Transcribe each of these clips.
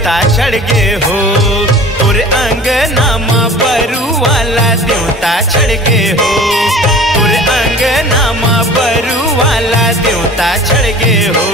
देवता चढ़ गे हो, तुर अंगना माँ बरू वाला देवता चढ़ गे हो, तुर अंगना माँ बरू वाला देवता चढ़ गे हो।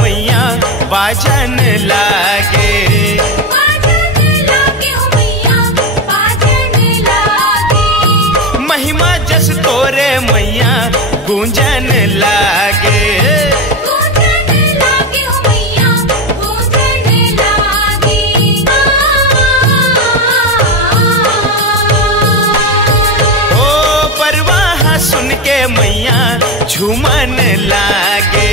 मैया बाजन लागे, महिमा जस तोरे मैया गूंजन लागे, ओ परवाह सुन के मैया झूमन लागे,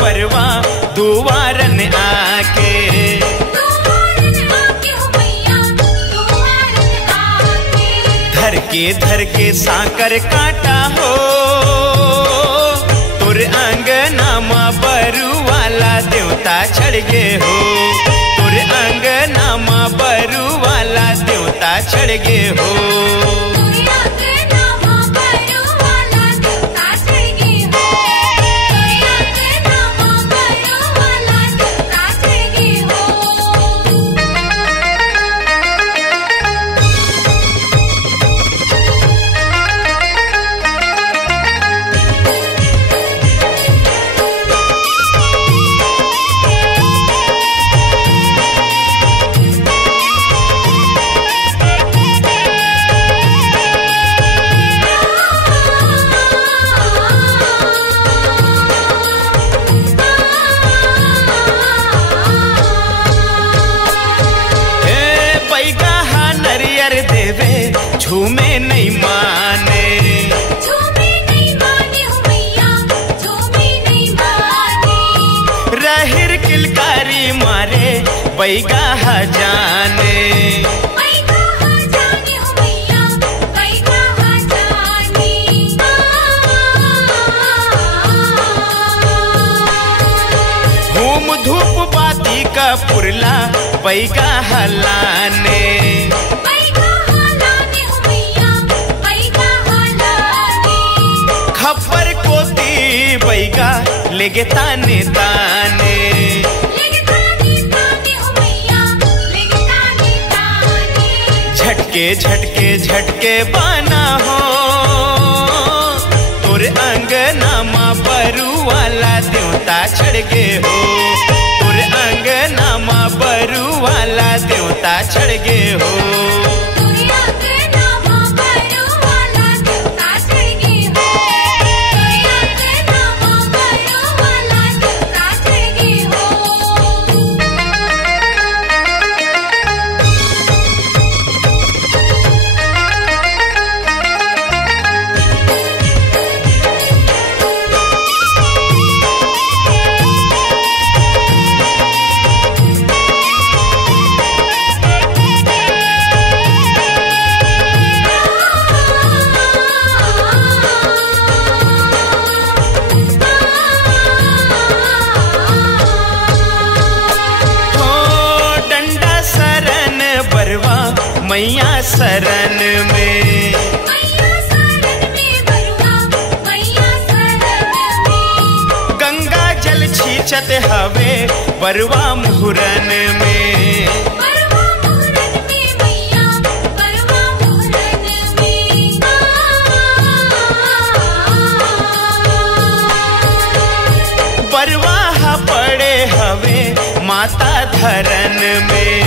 परवा दुवारन आके, धर के साकर काटा हो, तुर अंगना माँ बरू वाला देवता चढ़ गे हो, तुर अंगना माँ बरू वाला देवता चढ़ गे हो। झूमे नहीं माने, राहिर किलकारी मारे बैगा जाने, धूम धूप बाती का पुरला बैगा हलाने, खबर कोती बैगा लेगे ताने ताने, झटके झटके झटके बाना हो, तुर अंगना माँ बरू वाला देवता चढ़ गे हो, तुर अंगना माँ बरू वाला देवता चढ़ गे हो। मैया शरण में, गंगा जल छींचत हवे बरवा मुहरन में, बरवा पड़े हवे माता धरन में,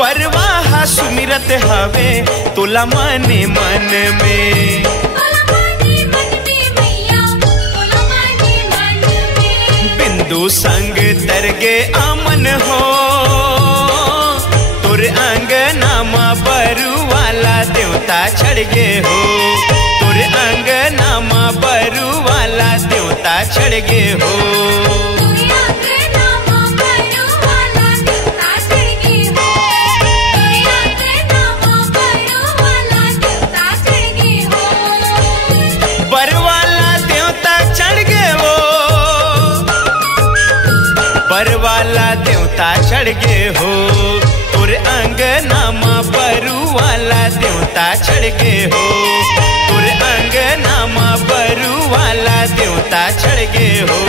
बरवा सुमिरत दिसत हवे तुला मने मन में। बिंदु संग तरगे आमन हो तुर अंगनामा बरू वाला देवता चढ़ गे हो। तुर अंगनामा बरू वाला देवता चढ़ गे हो। बरवाला देवता चढ़ गे हो। तुर अंगनामा बरू वाला देवता चढ़ गे हो। तुर अंगनामा बरू वाला देवता चढ़ गे हो।